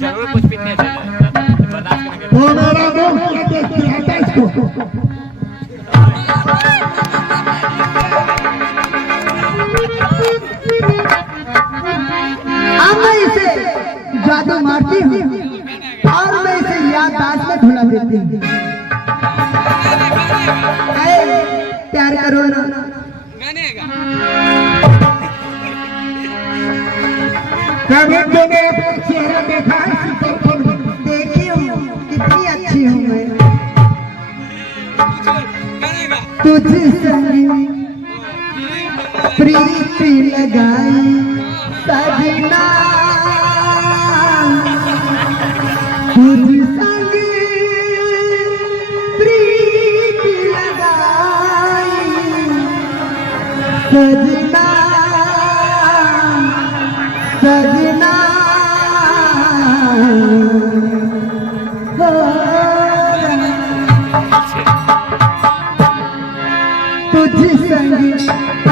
जरूर कुछ पीने बर्दाश्त वो मेरा दोस्त क्या देखती है इसको अब मैं इसे जादू मारती हूँ और मैं इसे याददाश्त में भुला देती हूँ। प्यार करो ना कभी तूने अपना चेहरा देखा है शीतल में? देखी हूँ कितनी अच्छी हूँ मैं तुझे संग प्रीति लगाई सजना तुझे संग प्रीति लगाई सजना सजना तुझ संग